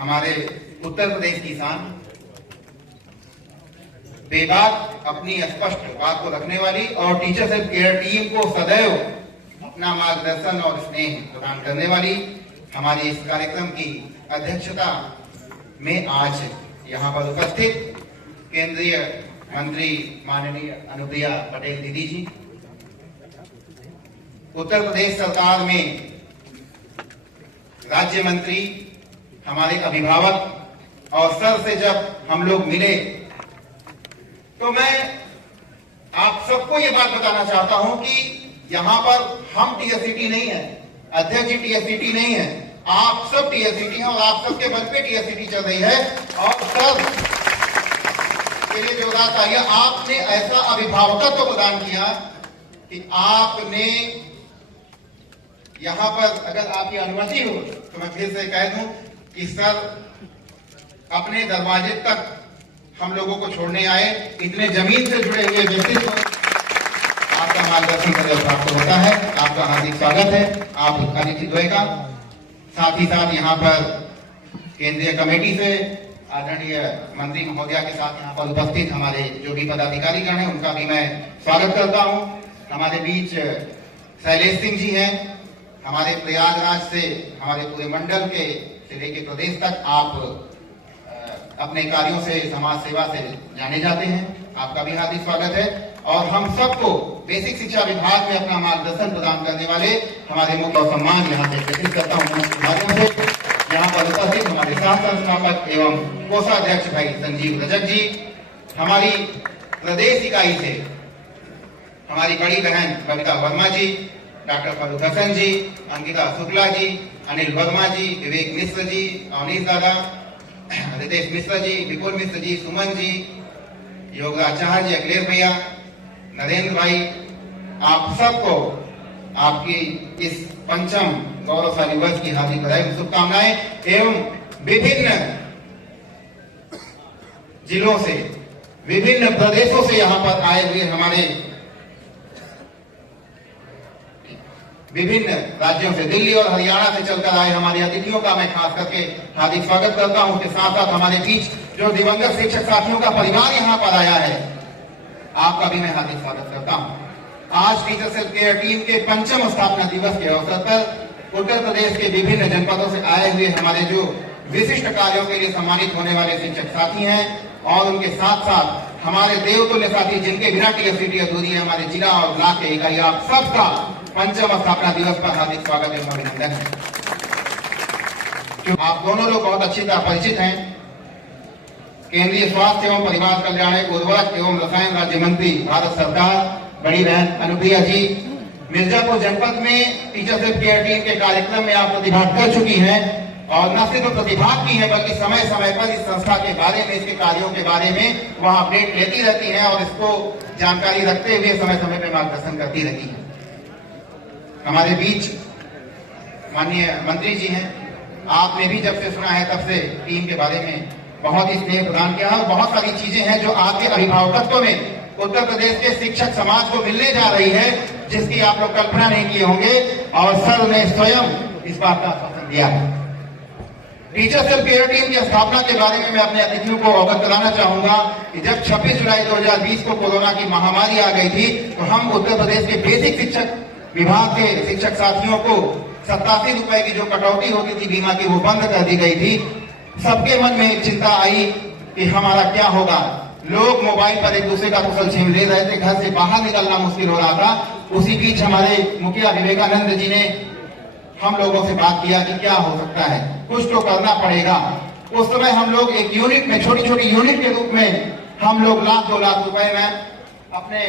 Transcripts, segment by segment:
हमारे उत्तर प्रदेश की शान, बेबाक अपनी स्पष्ट बात को रखने वाली और टीचर्स केयर टीम को सदैव अपना मार्गदर्शन और स्नेह प्रदान करने वाली हमारी इस कार्यक्रम की अध्यक्षता में आज यहाँ पर उपस्थित केंद्रीय मंत्री माननीय अनुप्रिया पटेल दीदी जी, उत्तर प्रदेश सरकार में राज्य मंत्री, हमारे अभिभावक और सर से जब हम लोग मिले तो मैं आप सबको ये बात बताना चाहता हूं कि यहां पर हम टीएससीटी नहीं है, अध्यक्ष जी टीएससीटी नहीं है, आप सब टीएससीटी हैं और आप सबके बल पे टीएससीटी चल रही है। और सर के लिए जोरदार तालियां। आपने ऐसा अभिभावकत्व प्रदान किया कि आपने यहां पर, अगर आपकी अनुमति हो तो मैं फिर से कह दूं कि सर अपने दरवाजे तक हम लोगों को छोड़ने आए। इतने जमीन से जुड़े हुए व्यक्तित्व, आपका मार्गदर्शन प्राप्त होता है। आपका हार्दिक स्वागत है, आप अतिथि द्वय का। साथ ही साथ यहाँ पर केंद्रीय कमेटी से आदरणीय मंत्री महोदया के साथ यहाँ पर उपस्थित हमारे जो भी पदाधिकारीगण हैं उनका भी मैं स्वागत करता हूँ। हमारे बीच शैलेश सिंह जी हैं, हमारे प्रयागराज से हमारे पूरे मंडल के से लेकर प्रदेश तक आप अपने कार्यों से, समाज सेवा से जाने जाते हैं, आपका भी हार्दिक स्वागत है। और हम सबको बेसिक शिक्षा विभाग में अपना मार्गदर्शन प्रदान करने वाले हमारे मुख्य सम्मान यहाँ से प्रेषित करता हूँ माध्यम से। यहाँ पर उपस्थित हमारे सह संस्थापक एवं कोषाध्यक्ष भाई संजीव रजक जी, हमारी प्रदेश इकाई से हमारी बड़ी बहन बबिता वर्मा जी, डॉक्टर फरूक हसन जी, अंकिता शुक्ला जी, अनिल वर्मा जी, विवेक मिश्र जी, अवनीश दादा, रितेश मिश्रा जी, विपुल मिश्र जी, सुमन जी, योगराज चाह जी, अखिलेश भैया, नरेंद्र भाई, आप सबको आपकी इस पंचम गौरवशाली वर्ष की हार्दिक बधाई शुभकामनाएं। एवं विभिन्न जिलों से, विभिन्न प्रदेशों से यहाँ पर आए हुए हमारे विभिन्न राज्यों से, दिल्ली और हरियाणा से चलकर आए हमारे अतिथियों का मैं खास करके हार्दिक स्वागत करता हूं। उसके साथ साथ हमारे बीच जो दिवंगत शिक्षक साथियों का परिवार यहाँ पर आया है, आपका भी मैं हार्दिक स्वागत करता हूं। आज टीचर्स केयर टीम के पंचम स्थापना दिवस के अवसर पर उत्तर प्रदेश के विभिन्न जनपदों से आए हुए हमारे जो विशिष्ट कार्यों के लिए सम्मानित होने वाले शिक्षक साथी हैं और उनके साथ साथ हमारे देवतुल्य साथी जिनके बिना टीएससीटी अधूरी है, हमारे जिला और ब्लॉक के इकाई, आप सबका पंचम स्थापना दिवस पर हार्दिक स्वागत एवं अभिनंदन है। जो आप दोनों लोग बहुत अच्छी तरह परिचित हैं, केंद्रीय स्वास्थ्य एवं परिवार कल्याण, उर्वरक एवं रसायन राज्य मंत्री भारत सरकार, बड़ी बहन अनुप्रिया जी, मिर्जापुर जनपद में टीचर्स केयर टीम के कार्यक्रम में आप प्रतिभाग कर चुकी हैं और न सिर्फ प्रतिभाग की है बल्कि समय समय पर इस संस्था के बारे में, इसके कार्यों के बारे में वह अपडेट लेती रहती हैं और इसको जानकारी रखते हुए समय समय पर मार्गदर्शन करती रहती है। हमारे बीच माननीय मंत्री जी हैं, आपने भी जब से सुना है तब से टीम के बारे में बहुत ही स्नेह प्रदान किया और बहुत सारी चीजें हैं जो आपके अभिभावकत्व में उत्तर प्रदेश के शिक्षक समाज को मिलने जा रही है, जिसकी आप लोग कल्पना नहीं किए होंगे और सर ने स्वयं इस बात का आश्वासन दिया है। टीचर्स केयर टीम की स्थापना के बारे में मैं अपने अतिथियों को अवगत कराना चाहूंगा कि जब 26 जुलाई 2020 को कोरोना की महामारी आ गई थी तो हम उत्तर प्रदेश के बेसिक शिक्षक विभाग के शिक्षक साथियों को 87 रुपए की जो कटौती होती थी बीमा की, वो बंद कर दी गई थी। सबके मन में एक चिंता आई कि हमारा क्या होगा। लोग मोबाइल पर एक दूसरे का कुशल छीन ले रहे थे, घर से बाहर निकलना मुश्किल हो रहा था। उसी बीच हमारे मुखिया विवेकानंद जी ने हम लोगों से बात किया कि क्या हो सकता है, कुछ तो करना पड़ेगा। उस समय हम लोग एक यूनिट में, छोटी छोटी यूनिट के रूप में हम लोग 1-2 लाख रुपए में अपने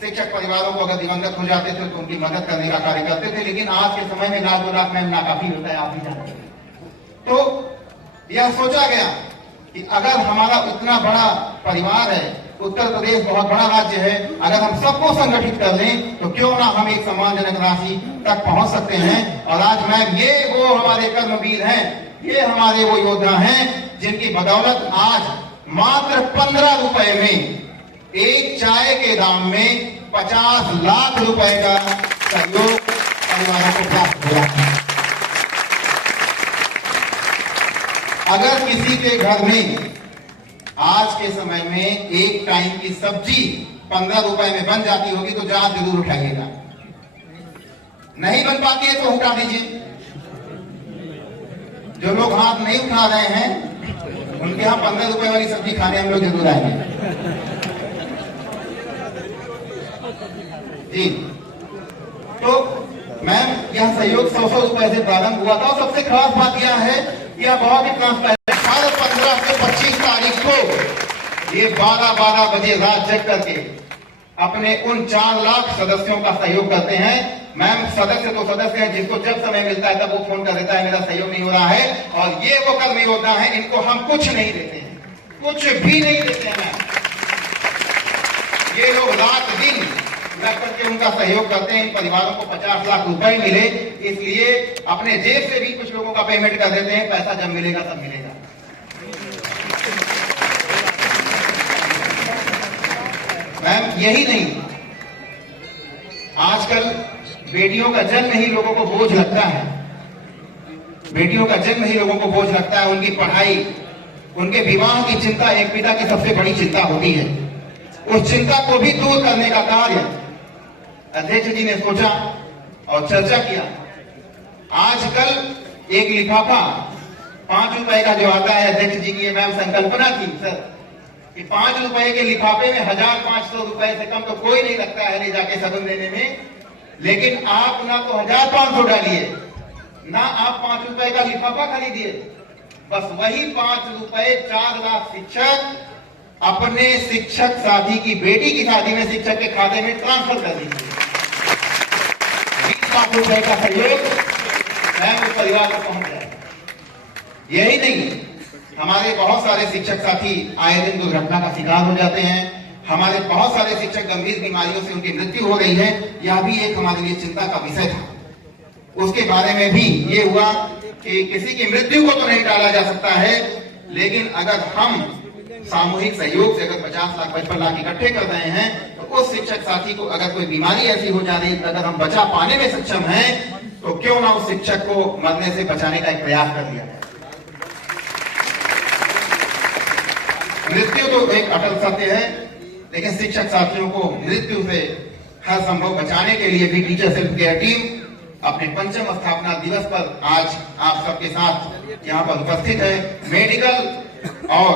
शिक्षक परिवारों को अगर दिवंगत हो जाते थे तो उनकी मदद करने का कार्य करते थे। लेकिन आज के समय में 1-2 लाख में नाकाफी होता है, आप भी जानते हैं। तो यह सोचा गया कि अगर हमारा इतना बड़ा परिवार है, उत्तर प्रदेश बहुत बड़ा राज्य है, अगर हम सबको संगठित कर लें तो क्यों ना हम एक सम्मानजनक राशि तक पहुंच सकते हैं। और आज मैं, ये वो हमारे कर्मवीर हैं, ये हमारे वो योद्धा हैं जिनकी बदौलत आज मात्र 15 रुपए में एक चाय के दाम में 50 लाख रुपए का सहयोग परिवारों को प्राप्त हुआ। अगर किसी के घर में आज के समय में एक टाइम की सब्जी 15 रुपए में बन जाती होगी तो जांच जरूर उठाइएगा। नहीं बन पाती है तो उठा दीजिए। जो लोग हाथ नहीं उठा रहे हैं उनके यहां 15 रुपए वाली सब्जी खाने हम लोग जरूर आएंगे जी। तो मैम यह सहयोग 100 रुपए से प्रारंभ हुआ था और सबसे खास बात यह है कि यह बहुत ही ट्रांसपेरेंट। 15 से 25 तारीख को ये 12 बजे रात जग करके अपने उन 4 लाख सदस्यों का सहयोग करते हैं। मैम सदस्य तो सदस्य है, जिसको जब समय मिलता है तब वो फोन कर देता है मेरा सहयोग नहीं हो रहा है, और ये वो कर्मी योद्धा है इनको हम कुछ नहीं देते हैं, कुछ भी नहीं देते हैं मैम। ये लोग रात दिन लग करके उनका सहयोग करते हैं। इन परिवारों को 50 लाख रुपए मिले, इसलिए अपने जेब से भी कुछ लोगों का पेमेंट कर देते हैं। पैसा जब मिलेगा तब मिलेगा। मैम यही नहीं, आजकल बेटियों का जन्म ही लोगों को बोझ लगता है। बेटियों का जन्म ही लोगों को बोझ लगता है। उनकी पढ़ाई, उनके विवाह की चिंता एक पिता की सबसे बड़ी चिंता होती है। उस चिंता को भी दूर करने का कार्य अध्यक्ष जी ने सोचा और चर्चा किया। आजकल एक लिफाफा 5 रुपए का जो आता है, अध्यक्ष जी की मैम संकल्पना थी सर कि 5 रुपए के लिफाफे में 1500 रुपए से कम तो कोई नहीं लगता है ले जाके सदन देने में। लेकिन आप ना तो 1500 डालिए, ना आप 5 रुपए का लिफाफा खरीदिए, बस वही 5 रुपए 4 लाख शिक्षक अपने शिक्षक साथी की बेटी की शादी में शिक्षक के खाते में ट्रांसफर कर दीजिए। 20 लाख रुपए का सहयोग मैम उस परिवार को पहुंच जाए। यही नहीं, हमारे बहुत सारे शिक्षक साथी आए दिन दुर्घटना का शिकार हो जाते हैं। हमारे बहुत सारे शिक्षक गंभीर बीमारियों से उनकी मृत्यु हो रही है। यह भी एक हमारे लिए चिंता का विषय था। उसके बारे में भी ये हुआ कि किसी की मृत्यु को तो नहीं टाला जा सकता है, लेकिन अगर हम सामूहिक सहयोग से अगर 50 लाख 55 लाख इकट्ठे कर रहे हैं तो उस शिक्षक साथी को अगर कोई बीमारी ऐसी हो जा रही है, अगर हम बचा पाने में सक्षम हैं तो क्यों ना उस शिक्षक को मरने से बचाने का एक प्रयास कर दिया जाए। मृत्यु तो एक अटल सत्य है, लेकिन शिक्षक साथियों को मृत्यु से हर संभव बचाने के लिए भी टीचर सेल्फ केयर टीम अपने 5वें स्थापना दिवस पर आज आप सबके साथ यहाँ पर उपस्थित है। मेडिकल और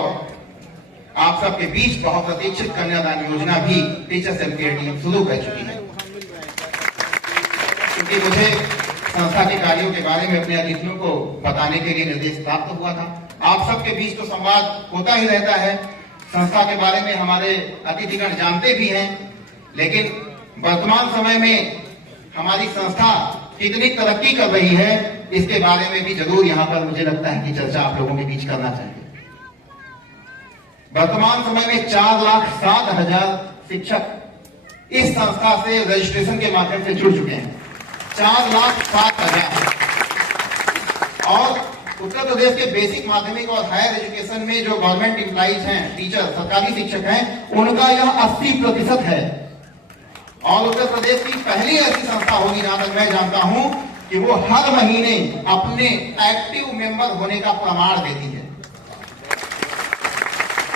आप सबके बीच बहुत प्रतीक्षित कन्यादान योजना भी टीचर सेल्फ केयर टीम शुरू कर चुकी है। क्योंकि मुझे संस्था के कार्यों के बारे में अपने अतिथियों को बताने के लिए निर्देश प्राप्त हुआ था। आप सबके बीच तो संवाद होता ही रहता है, संस्था के बारे में हमारे अतिथिगण जानते भी हैं, लेकिन वर्तमान समय में हमारी संस्था कितनी तरक्की कर रही है इसके बारे में भी जरूर यहाँ पर मुझे लगता है कि चर्चा आप लोगों के बीच करना चाहिए। वर्तमान समय में 4,07,000 शिक्षक इस संस्था से रजिस्ट्रेशन के माध्यम से जुड़ चुके हैं। 4,07,000। और उत्तर प्रदेश के बेसिक माध्यमिक और हायर एजुकेशन में जो गवर्नमेंट एम्प्लॉइज हैं, टीचर सरकारी शिक्षक हैं, उनका यह 80% है। और उत्तर प्रदेश की पहली ऐसी संस्था होगी जहां तक मैं जानता हूं कि वो हर महीने अपने एक्टिव मेंबर होने का प्रमाण देती है।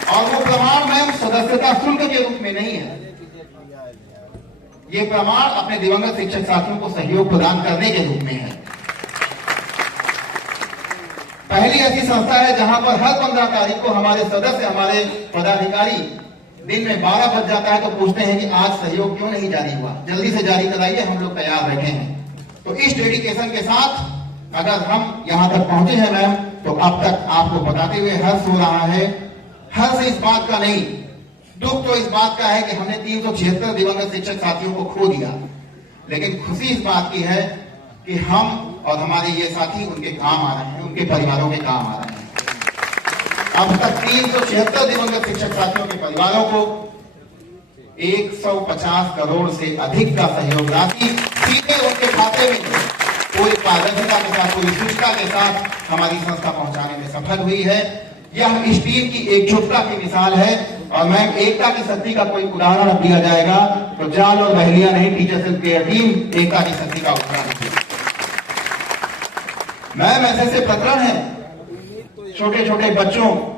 और वो प्रमाण मैम सदस्यता शुल्क के रूप में नहीं है, ये प्रमाण अपने दिवंगत शिक्षक साथियों को सहयोग प्रदान करने के रूप में है। पहली ऐसी संस्था है जहां पर हर 15 तारीख को हमारे सदस्य, हमारे पदाधिकारी दिन में 12 बज जाता है तो पूछते हैं कि आज सहयोग क्यों नहीं जारी हुआ, जल्दी से जारी कराइए, हम लोग तैयार बैठे हैं। तो इस डेडिकेशन के साथ अगर हम यहां तक पहुंचे हैं मैम, तो अब तक आपको बताते हुए हर्ष हो रहा है। हर्ष इस बात का नहीं, दुख तो इस बात का है कि हमने 376 दिवंगत शिक्षक साथियों को खो दिया, लेकिन खुशी इस बात की है कि हम और हमारे ये साथी उनके काम आ रहे हैं, उनके परिवारों के काम आ रहे हैं। अब तक 376 दिवंगत शिक्षक साथियों के परिवारों को 150 करोड़ से अधिक का सहयोग राशि सीधे उनके खाते में पूरी पारदर्शिता के साथ, पूरी सूचना के साथ हमारी संस्था पहुंचाने में सफल हुई है। यह इस टीम की एकजुटता की मिसाल है। और मैम एकता की शक्ति का कोई उदाहरण दिया जाएगा तो जाल और बहलिया नहीं, टीचर सेल्फ केयर टीम एकता की शक्ति का उदाहरण है। मैम ऐसे प्रकरण है, छोटे छोटे बच्चों